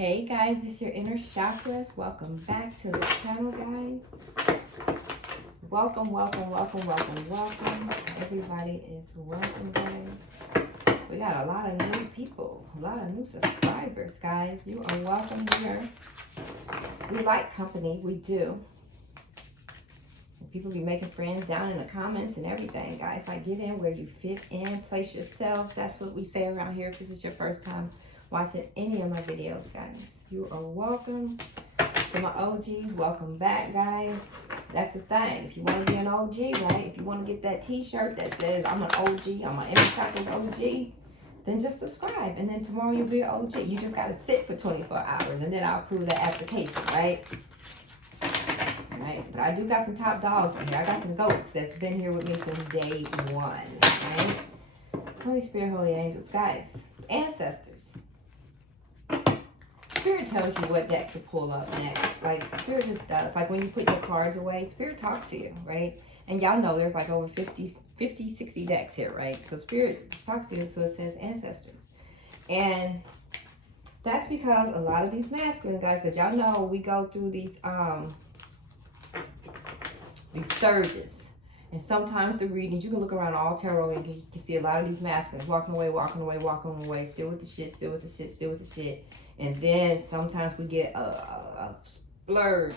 Hey guys, it's your inner chakras. Welcome back to the channel, guys. Welcome. Everybody is welcome, guys. We got a lot of new people, a lot of new subscribers, guys. You are welcome here. We like company, we do. People be making friends down in the comments and everything, guys. Like, get in where you fit in, place yourselves. That's what we say around here. If this is your first time watching any of my videos, guys, you are welcome. To my OGs, welcome back, guys. That's the thing. If you want to be an OG, right? If you want to get that t-shirt that says I'm an OG, I'm an Inner Chakras OG, then just subscribe. And then tomorrow you'll be an OG. You just got to sit for 24 hours and then I'll approve that application, right? Right? But I do got some top dogs in here. I got some goats that's been here with me since day one, right? Holy Spirit, Holy Angels, guys, ancestors. Spirit tells you what deck to pull up next. Like, Spirit just does. Like, when you put your cards away, Spirit talks to you, right? And y'all know there's like over 50, 60 decks here, right? So Spirit just talks to you, so it says ancestors. And that's because a lot of these masculine guys, because y'all know we go through these surges. And sometimes the readings, you can look around all tarot and you can see a lot of these masculines walking away, still with the shit. And then sometimes we get a splurge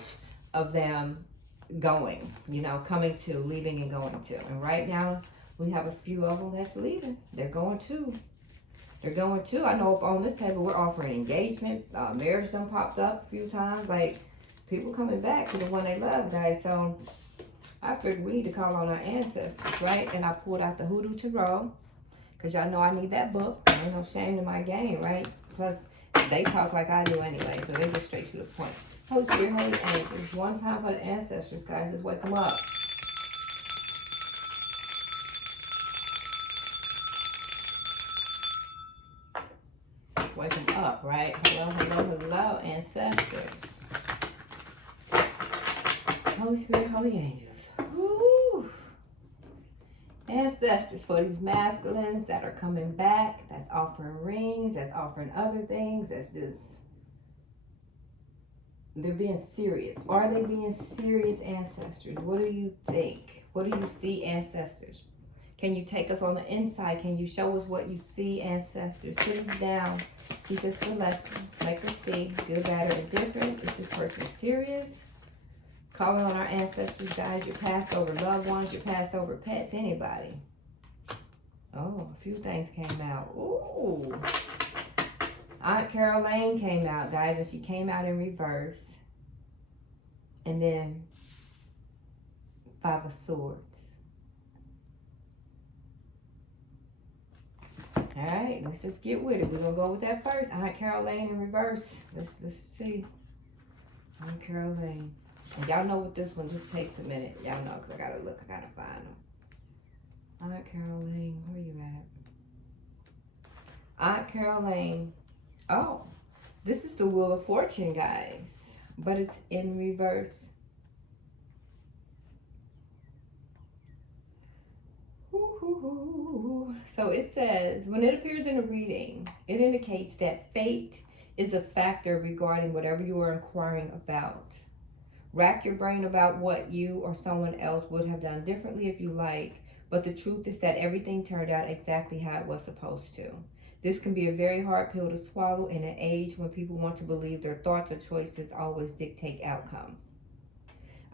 of them going, you know, coming to, leaving and going to. And right now we have a few of them that's leaving. They're going to. I know up on this table we're offering engagement. Marriage done popped up a few times. Like, people coming back to the one they love, guys. So I figured we need to call on our ancestors, right? And I pulled out the Hoodoo Tarot, because y'all know I need that book. There ain't no shame in my game, right? Plus, they talk like I do anyway, so they get straight to the point. Holy Spirit, Holy Angels, one time for the ancestors, guys. Just wake them up. Wake them up, right? Hello, ancestors. Holy Spirit, Holy Angels. Woo. Ancestors for these masculines that are coming back, that's offering rings, that's offering other things, that's just, they're being serious. Are they being serious, ancestors? What do you think? What do you see, ancestors? Can you take us on the inside? Can you show us what you see, ancestors? Sit us down, teach us the lessons, make us see good, bad, or indifferent. Is this person serious? Calling on our ancestors, guys, your past over loved ones, your past over pets, anybody. Oh, a few things came out. Ooh. Aunt Carol Lane came out, guys, and she came out in reverse. And then 5 of Swords. All right, let's just get with it. We're going to go with that first. Aunt Carol Lane in reverse. Let's see. Aunt Carol Lane. And y'all know what this one just takes a minute. Y'all know, because I gotta look, I gotta find them. Aunt Caroline, where you at? Aunt Caroline. Oh, this is the Wheel of Fortune, guys. But it's in reverse. So it says, when it appears in a reading, it indicates that fate is a factor regarding whatever you are inquiring about. Rack your brain about what you or someone else would have done differently if you like, but the truth is that everything turned out exactly how it was supposed to. This can be a very hard pill to swallow in an age when people want to believe their thoughts or choices always dictate outcomes.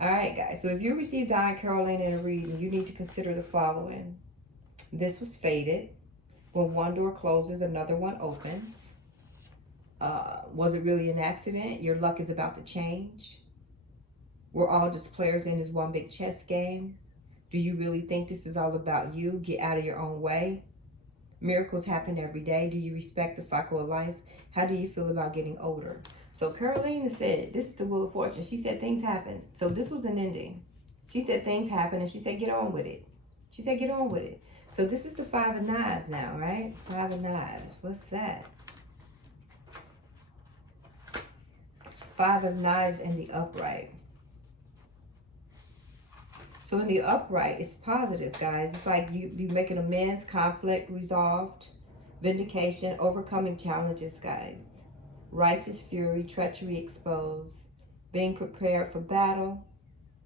All right, guys, so if you received Aunt Caroline in a reading, you need to consider the following. This was fated. When one door closes, another one opens. Was it really an accident? Your luck is about to change. We're all just players in this one big chess game. Do you really think this is all about you? Get out of your own way. Miracles happen every day. Do you respect the cycle of life? How do you feel about getting older? So Carolina said, this is the Wheel of Fortune. She said things happen. So this was an ending. She said things happen and she said get on with it. She said get on with it. So this is the 5 of Knives now, right? 5 of Knives. What's that? 5 of Knives in the upright. So in the upright, it's positive, guys. It's like you making amends, conflict resolved, vindication, overcoming challenges, guys. righteous fury, treachery exposed, being prepared for battle.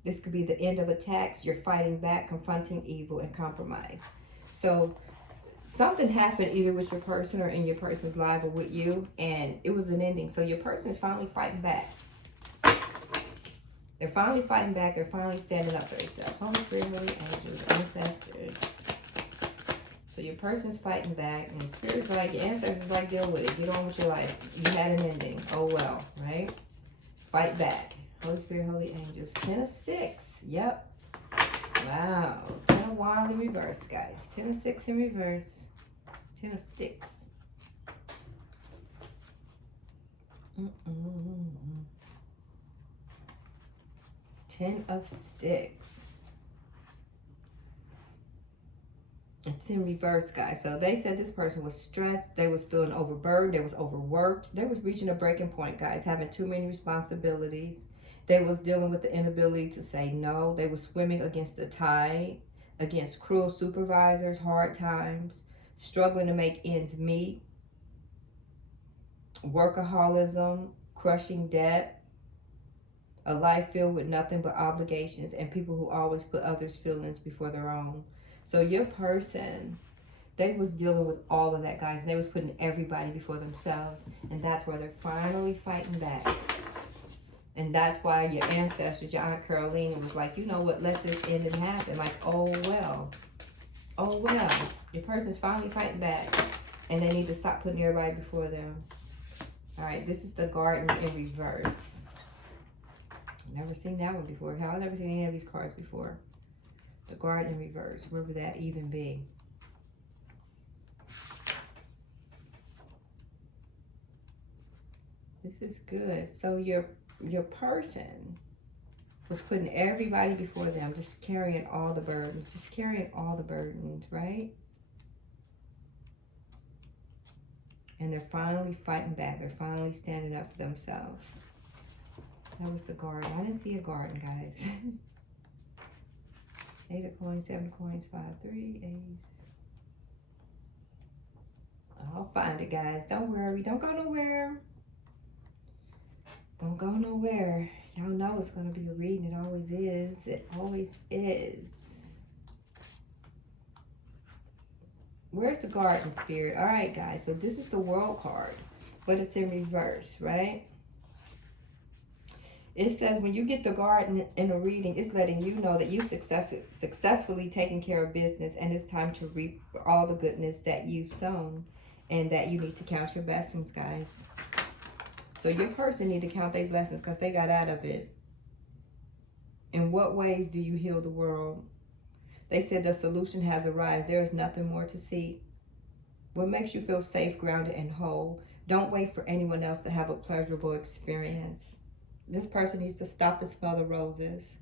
This could be the end of attacks. You're fighting back, confronting evil, and compromise. So something happened either with your person or in your person's life or with you, and it was an ending. So your person is finally fighting back. They're finally fighting back. They're finally standing up for themselves. Holy Spirit, holy angels, ancestors. So your person's fighting back, and the Spirit's like, your ancestors like, deal with it. Get on with your life. You had an ending. Oh well, right? Fight back. Holy Spirit, holy angels. 10 of sticks. Yep. Wow. 10 of wands in reverse, guys. 10 of six in reverse. 10 of sticks. 10 of sticks. It's in reverse, guys. So they said this person was stressed. They was feeling overburdened. They was overworked. They was reaching a breaking point, guys. Having too many responsibilities. They was dealing with the inability to say no. They was swimming against the tide, against cruel supervisors, hard times, struggling to make ends meet, workaholism, crushing debt, a life filled with nothing but obligations, and people who always put others' feelings before their own. So your person, they was dealing with all of that, guys. And they was putting everybody before themselves. And that's where they're finally fighting back. And that's why your ancestors, your Aunt Caroline, was like, you know what, let this end and happen. Like, oh well. Oh well. Your person's finally fighting back. And they need to stop putting everybody before them. All right, this is the Garden in reverse. Never seen that one before. I've never seen any of these cards before. The Garden in reverse. Where would that even be? This is good. So your person was putting everybody before them, just carrying all the burdens, right? And they're finally fighting back. They're finally standing up for themselves. That was the Garden. I didn't see a garden, guys. 8 of coins, 7 of coins, 5, 3, ace. I'll find it, guys. Don't worry. Don't go nowhere. Don't go nowhere. Y'all know it's going to be a reading. It always is. It always is. Where's the Garden, Spirit? All right, guys. So this is the World card, but it's in reverse, right? It says when you get the Garden in a reading, it's letting you know that you've successfully taken care of business, and it's time to reap all the goodness that you've sown, and that you need to count your blessings, guys. So your person need to count their blessings because they got out of it. In what ways do you heal the world? They said the solution has arrived. There is nothing more to see. What makes you feel safe, grounded, and whole? Don't wait for anyone else to have a pleasurable experience. This person needs to stop and smell the roses.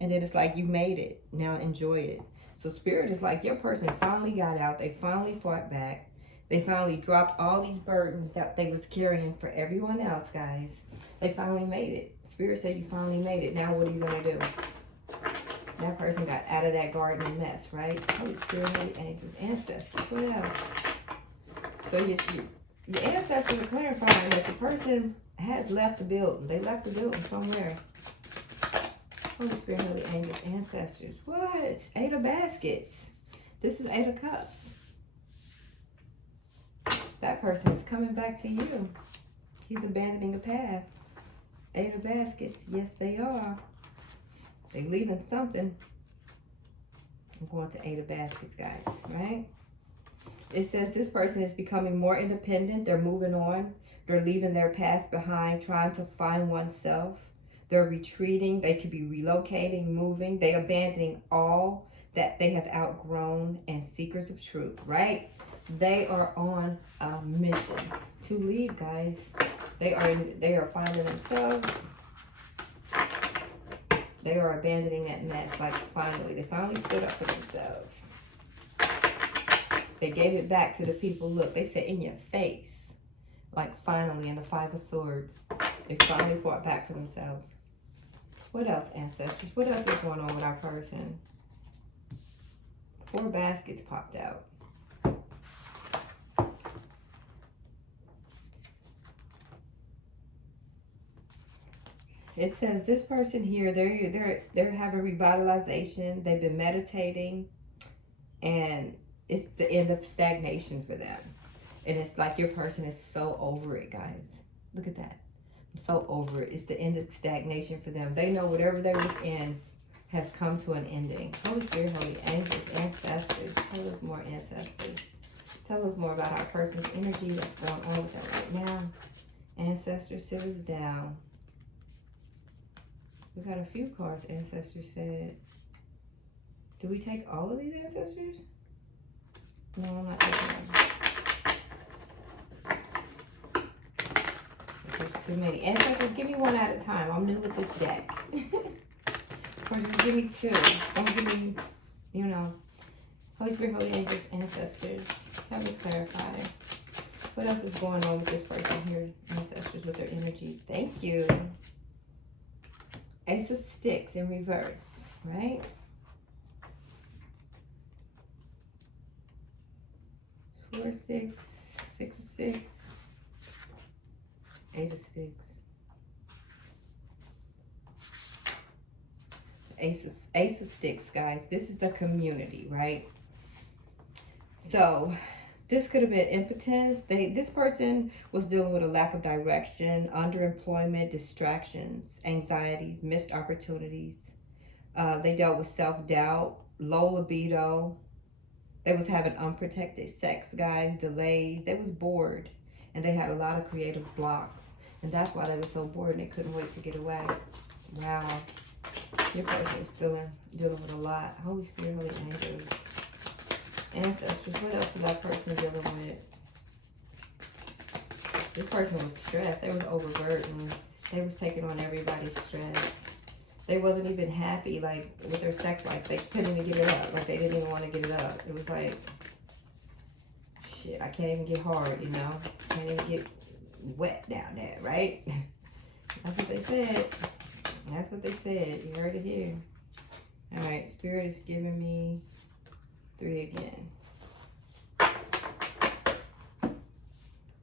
And then it's like, you made it. Now enjoy it. So Spirit is like, your person finally got out. They finally fought back. They finally dropped all these burdens that they was carrying for everyone else, guys. They finally made it. Spirit said you finally made it. Now what are you going to do? That person got out of that garden mess, right? Holy Spirit, holy angels, ancestors. What else? So your ancestors are clarifying that your person has left the building. They left the building somewhere. Holy Spirit, holy angels, ancestors. What? 8 of baskets. This is 8 of cups. That person is coming back to you. He's abandoning a path. 8 of baskets. Yes, they are. They're leaving something. I'm going to 8 of baskets, guys, right? It says this person is becoming more independent. They're moving on. They're leaving their past behind, trying to find oneself. They're retreating. They could be relocating, moving. They're abandoning all that they have outgrown, and seekers of truth, right? They are on a mission to leave, guys. They are finding themselves. They are abandoning that mess. Like they finally stood up for themselves. They gave it back to the people. Look, they said in your face. Like finally, in the 5 of Swords, they finally fought back for themselves. What else, ancestors? What else is going on with our person? 4 baskets popped out. it says this person here, they're having revitalization. They've been meditating, and it's the end of stagnation for them. And it's like your person is so over it, guys. Look at that. I'm so over it. It's the end of stagnation for them. They know whatever they was in has come to an ending. Holy Spirit, Holy Angels, Ancestors. Tell us more, Ancestors. Tell us more about our person's energy that's going on with them right now. Ancestors, sit us down. We got a few cards, Ancestors said. Do we take all of these, Ancestors? No, I'm not taking them. There's too many. Ancestors, give me one at a time. I'm new with this deck. Or just give me two. Don't give me, you know. Holy Spirit, Holy Angels, Ancestors. Help me clarify. What else is going on with this person here, Ancestors, with their energies? Thank you. Ace of Sticks in reverse, right? Four, six, 6 of sticks, 8 of sticks. Ace of Sticks, guys. This is the community, right? So this could have been impotence. This person was dealing with a lack of direction, underemployment, distractions, anxieties, missed opportunities. They dealt with self-doubt, low libido. They was having unprotected sex, guys, delays. They was bored, and they had a lot of creative blocks. And that's why they were so bored and they couldn't wait to get away. Wow. Your person is dealing with a lot. Holy Spirit, Holy Angels, Ancestors. What else is that person dealing with? This person was stressed. They was overburdened. They was taking on everybody's stress. They wasn't even happy, like, with their sex life. They couldn't even get it up. Like, they didn't even want to get it up. It was like, shit, I can't even get hard, you know? Can't even get wet down there, right? That's what they said. That's what they said. You heard it here. All right, Spirit is giving me 3 again.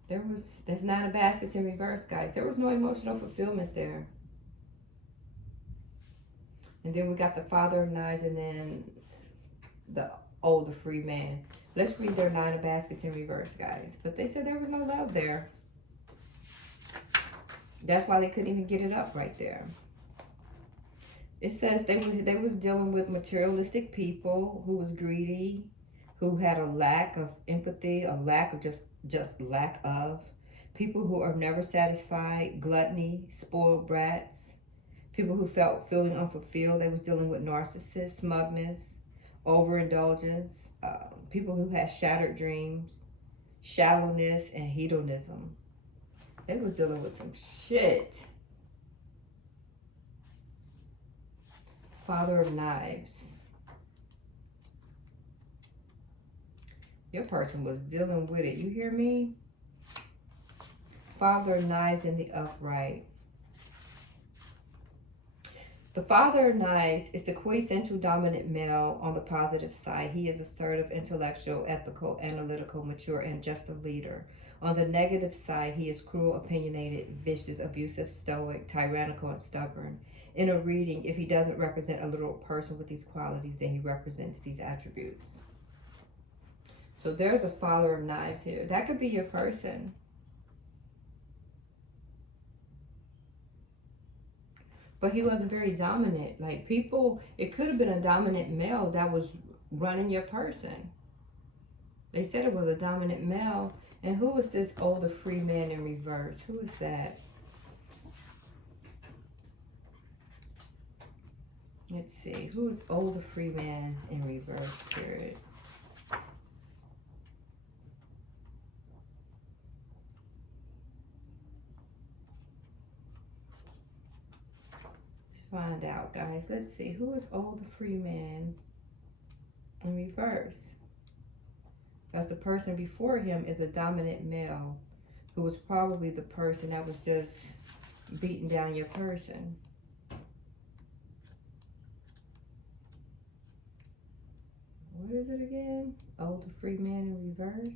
There's 9 of Baskets in reverse, guys. There was no emotional fulfillment there. And then we got the Father of Knives and then the free man. Let's read their 9 of Baskets in reverse, guys. But they said there was no love there. That's why they couldn't even get it up right there. It says they was dealing with materialistic people who was greedy, who had a lack of empathy, a lack of just lack of. People who are never satisfied, gluttony, spoiled brats. People who feeling unfulfilled. They was dealing with narcissists, smugness, overindulgence. People who had shattered dreams, shallowness, and hedonism. They was dealing with some shit. Father of Knives. Your person was dealing with it. You hear me? Father of Knives in the upright. The Father of Knives is the quintessential dominant male on the positive side. He is assertive, intellectual, ethical, analytical, mature, and just a leader. On the negative side, he is cruel, opinionated, vicious, abusive, stoic, tyrannical, and stubborn. In a reading, if he doesn't represent a literal person with these qualities, then he represents these attributes. So there's a Father of Knives here. That could be your person. But he wasn't very dominant. Like, people, it could have been a dominant male that was running your person. They said it was a dominant male. And who was this older free man in reverse? Who is that? Let's see. Who is older free man in reverse, Spirit? Find out, guys. Let's see. Who is older free man in reverse? Because the person before him is a dominant male who was probably the person that was just beating down your person. What is it again? Older free man in reverse.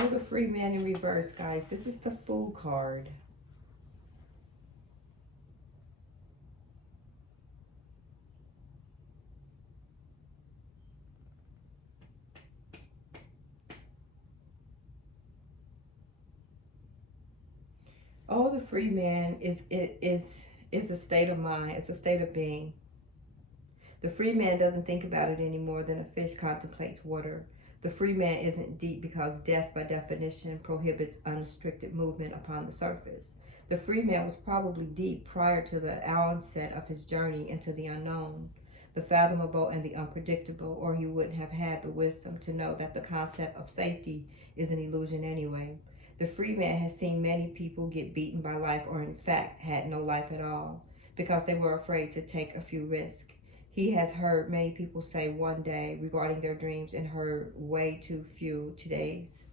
Older free man in reverse, guys. This is the Fool card. Oh, the free man is a state of mind. It's a state of being. The free man doesn't think about it any more than a fish contemplates water. The free man isn't deep because death, by definition, prohibits unrestricted movement upon the surface. The free man was probably deep prior to the onset of his journey into the unknown, the fathomable and the unpredictable, or he wouldn't have had the wisdom to know that the concept of safety is an illusion anyway. The free man has seen many people get beaten by life, or in fact had no life at all, because they were afraid to take a few risks. He has heard many people say one day regarding their dreams and heard way too few today's.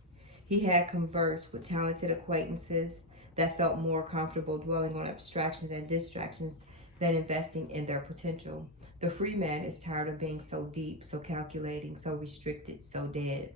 He had conversed with talented acquaintances that felt more comfortable dwelling on abstractions and distractions than investing in their potential. The free man is tired of being so deep, so calculating, so restricted, so dead.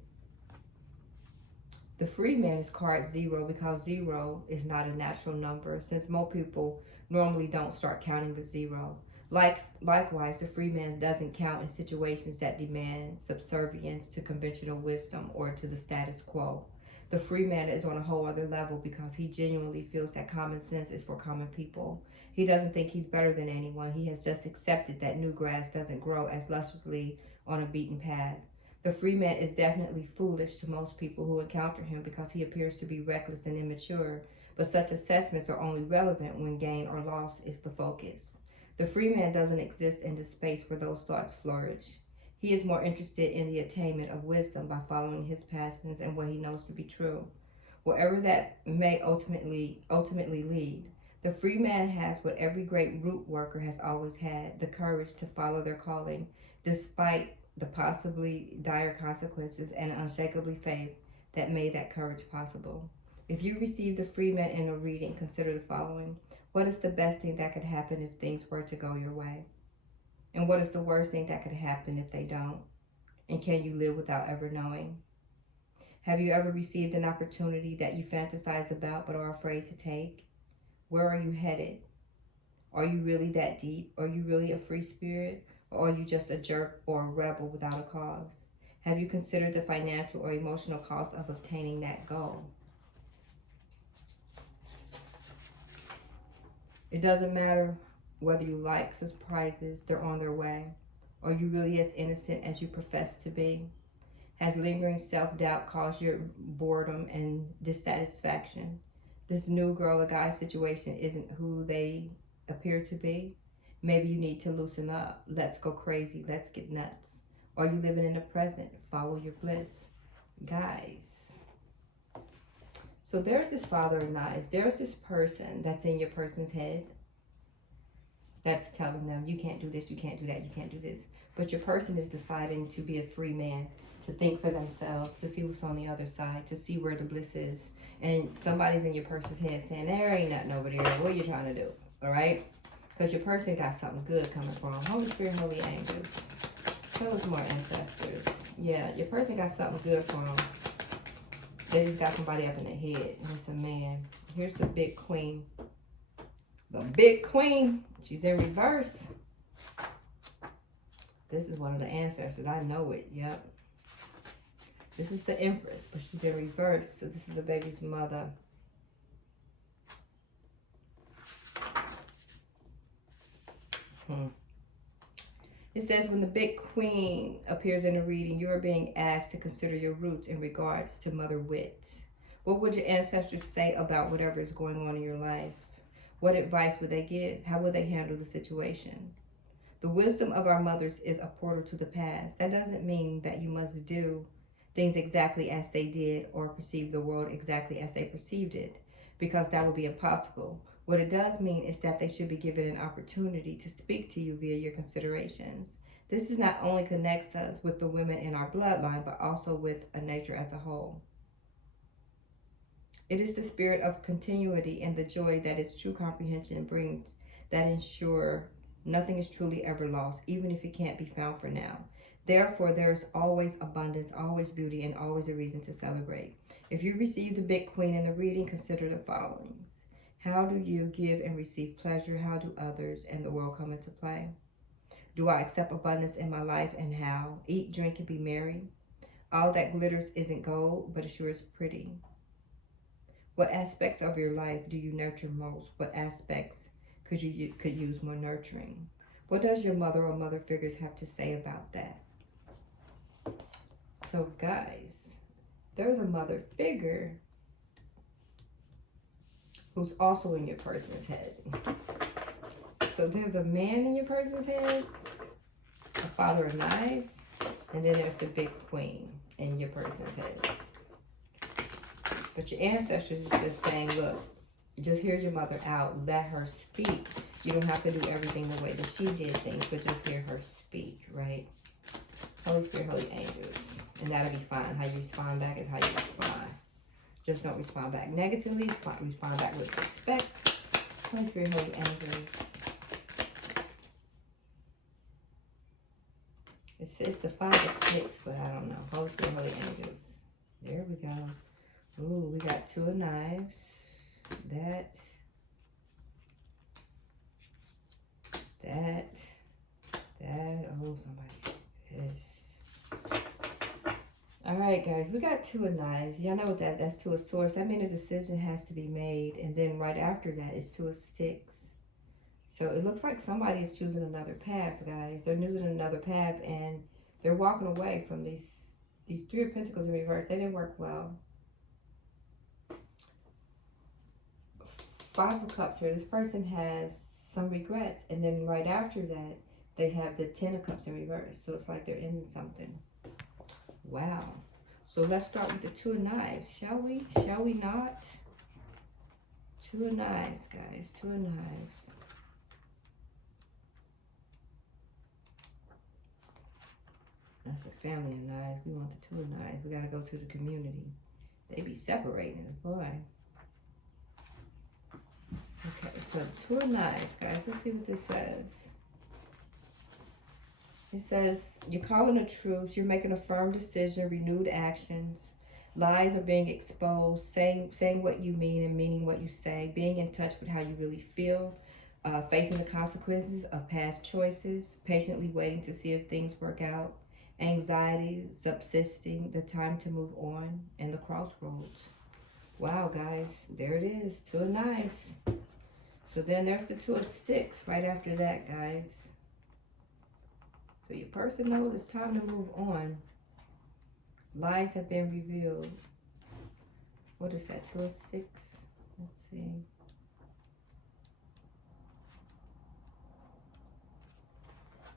The free man is card 0 because 0 is not a natural number, since most people normally don't start counting with 0. Likewise, the free man doesn't count in situations that demand subservience to conventional wisdom or to the status quo. The free man is on a whole other level because he genuinely feels that common sense is for common people. He doesn't think he's better than anyone. He has just accepted that new grass doesn't grow as lusciously on a beaten path. The free man is definitely foolish to most people who encounter him because he appears to be reckless and immature, but such assessments are only relevant when gain or loss is the focus. The free man doesn't exist in the space where those thoughts flourish. He is more interested in the attainment of wisdom by following his passions and what he knows to be true, wherever that may ultimately lead. The free man has what every great root worker has always had, the courage to follow their calling, despite the possibly dire consequences, and unshakably faith that made that courage possible. If you receive the free man in a reading, consider the following. What is the best thing that could happen if things were to go your way? And what is the worst thing that could happen if they don't? And can you live without ever knowing? Have you ever received an opportunity that you fantasize about but are afraid to take? Where are you headed? Are you really that deep? Are you really a free spirit? Or are you just a jerk or a rebel without a cause? Have you considered the financial or emotional cost of obtaining that goal? It doesn't matter whether you like surprises, they're on their way. Are you really as innocent as you profess to be? Has lingering self-doubt caused your boredom and dissatisfaction? This new girl or guy situation isn't who they appear to be. Maybe you need to loosen up. Let's go crazy. Let's get nuts. Are you living in the present? Follow your bliss. Guys. So there's this father of knives. There's this person that's in your person's head that's telling them, you can't do this, you can't do that, you can't do this. But your person is deciding to be a free man, to think for themselves, to see what's on the other side, to see where the bliss is. And somebody's in your person's head saying, there ain't nothing over there. What are you trying to do? All right? Because your person got something good coming from Holy Spirit, Holy Angels. Tell us more, ancestors. Yeah, your person got something good for them. They just got somebody up in the head. And it's a man. Here's the big queen. The big queen. She's in reverse. This is one of the ancestors. I know it. Yep. This is the Empress, but she's in reverse. So this is the baby's mother. It says, when the big queen appears in a reading, you are being asked to consider your roots in regards to Mother Wit. What would your ancestors say about whatever is going on in your life? What advice would they give? How would they handle the situation? The wisdom of our mothers is a portal to the past. That doesn't mean that you must do things exactly as they did or perceive the world exactly as they perceived it, because that would be impossible. What it does mean is that they should be given an opportunity to speak to you via your considerations. This is not only connects us with the women in our bloodline, but also with a nature as a whole. It is the spirit of continuity and the joy that its true comprehension brings that ensure nothing is truly ever lost, even if it can't be found for now. Therefore, there is always abundance, always beauty, and always a reason to celebrate. If you receive the big queen in the reading, consider the following. How do you give and receive pleasure? How do others and the world come into play? Do I accept abundance in my life, and how? Eat, drink, and be merry. All that glitters isn't gold, but it sure is pretty. What aspects of your life do you nurture most? What aspects could use more nurturing? What does your mother or mother figures have to say about that? So guys, there's a mother figure who's also in your person's head. So there's a man in your person's head, a father of knives, and then there's the big queen in your person's head. But your ancestors is just saying, look, just hear your mother out, let her speak. You don't have to do everything the way that she did things, but just hear her speak, right? Holy Spirit, Holy Angels. And that'll be fine. How you respond back is how you respond. Just don't respond back negatively. Respond back with respect. Holy Spirit, Holy Angels. It says the 5 of 6, but I don't know. Holy Spirit, Holy Angels. There we go. Ooh, we got 2 of knives. That. Oh, somebody's pissed. Alright, guys, we got 2 of knives. Y'all know what that's 2 of swords. That means a decision has to be made. And then right after that is 2 of sticks. So it looks like somebody is choosing another path, guys. They're choosing another path and they're walking away from these 3 of Pentacles in reverse. They didn't work well. 5 of Cups here. This person has some regrets. And then right after that, they have the 10 of Cups in reverse. So it's like they're ending something. Wow. So let's start with the 2 of Knives, shall we? Shall we not? 2 of Knives, guys. 2 of Knives. That's a family of knives. We want the 2 of Knives. We got to go to the community. They be separating us, boy. Okay, so 2 of Knives, guys. Let's see what this says. It says, you're calling a truce. You're making a firm decision, renewed actions. Lies are being exposed, saying what you mean and meaning what you say. Being in touch with how you really feel. Facing the consequences of past choices. Patiently waiting to see if things work out. Anxiety, subsisting, the time to move on, and the crossroads. Wow, guys, there it is, 2 of Knives. So then there's the 2 of Sticks right after that, guys. So your person knows it's time to move on. Lies have been revealed. What is that, 2 of Sticks? Let's see.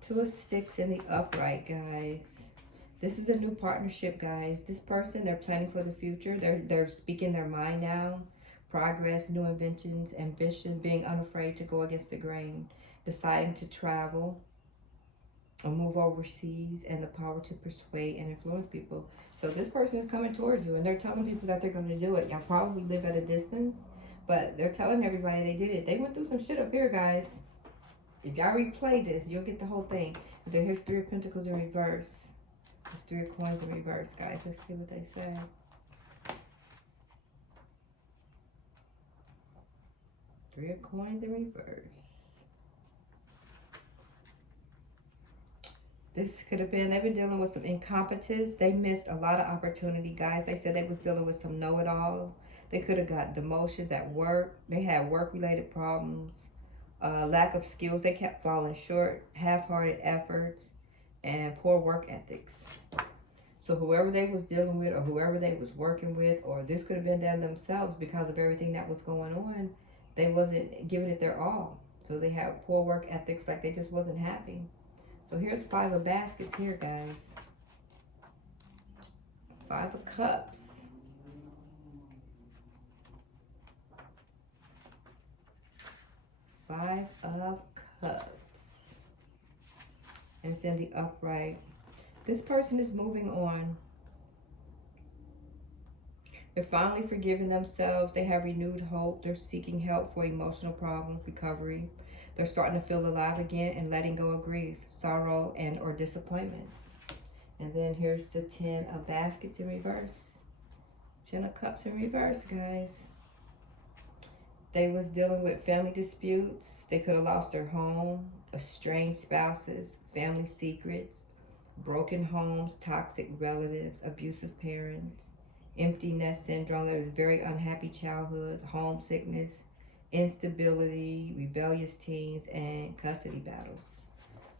Two of Sticks in the upright, guys. This is a new partnership, guys. This person, they're planning for the future. They're speaking their mind now. Progress, new inventions, ambition, being unafraid to go against the grain, deciding to travel or move overseas, and the power to persuade and influence people. So this person is coming towards you and they're telling people that they're going to do it. Y'all probably live at a distance, but they're telling everybody they did it. They went through some shit up here, guys. If y'all replay this, you'll get the whole thing. Then here's 3 of Pentacles in reverse. There's 3 of Coins in reverse, guys. Let's see what they say. Three of Coins in reverse. This could have been, they've been dealing with some incompetence. They missed a lot of opportunity, guys. They said they was dealing with some know-it-alls. They could have got demotions at work. They had work-related problems. Lack of skills. They kept falling short. Half-hearted efforts. And poor work ethics. So whoever they was dealing with or whoever they was working with, or this could have been them themselves because of everything that was going on, they wasn't giving it their all. So they had poor work ethics, like they just wasn't happy. So here's 5 of Baskets here, guys. 5 of Cups. Five of Cups. And it's in the upright. This person is moving on. They're finally forgiving themselves. They have renewed hope. They're seeking help for emotional problems, recovery. They're starting to feel alive again and letting go of grief, sorrow, and or disappointments. And then here's the 10 of Baskets in reverse. 10 of Cups in reverse, guys. They was dealing with family disputes. They could have lost their home, estranged spouses, family secrets, broken homes, toxic relatives, abusive parents, empty nest syndrome. There's very unhappy childhoods, homesickness, instability, rebellious teens, and custody battles.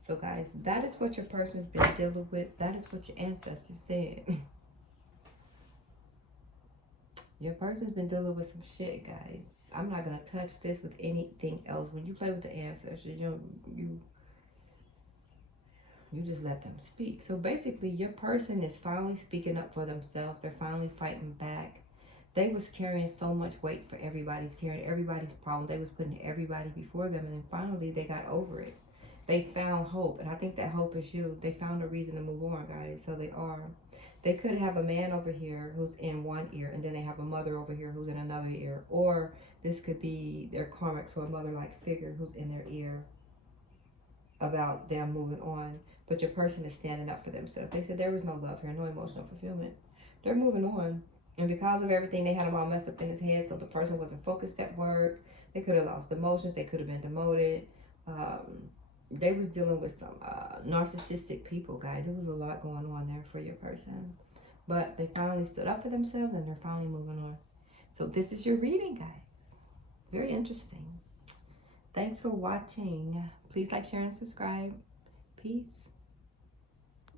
So guys, that is what your person's been dealing with. That is what your ancestors said. Your person's been dealing with some shit, guys. I'm not gonna touch this with anything else. When you play with the ancestors, you just let them speak. So basically, your person is finally speaking up for themselves. They're finally fighting back. They was carrying so much weight for everybody's, carrying everybody's problem. They was putting everybody before them, and then finally they got over it. They found hope, and I think that hope is you. They found a reason to move on, guys. So they could have a man over here who's in one ear, and then they have a mother over here who's in another ear. Or this could be their karmic, so a mother-like figure who's in their ear about them moving on. But your person is standing up for themselves. They said there was no love here, no emotional fulfillment. They're moving on. And because of everything, they had them all messed up in his head, so the person wasn't focused at work. They could have lost emotions. They could have been demoted. They was dealing with some narcissistic people, guys. There was a lot going on there for your person. But they finally stood up for themselves, and they're finally moving on. So this is your reading, guys. Very interesting. Thanks for watching. Please like, share, and subscribe. Peace.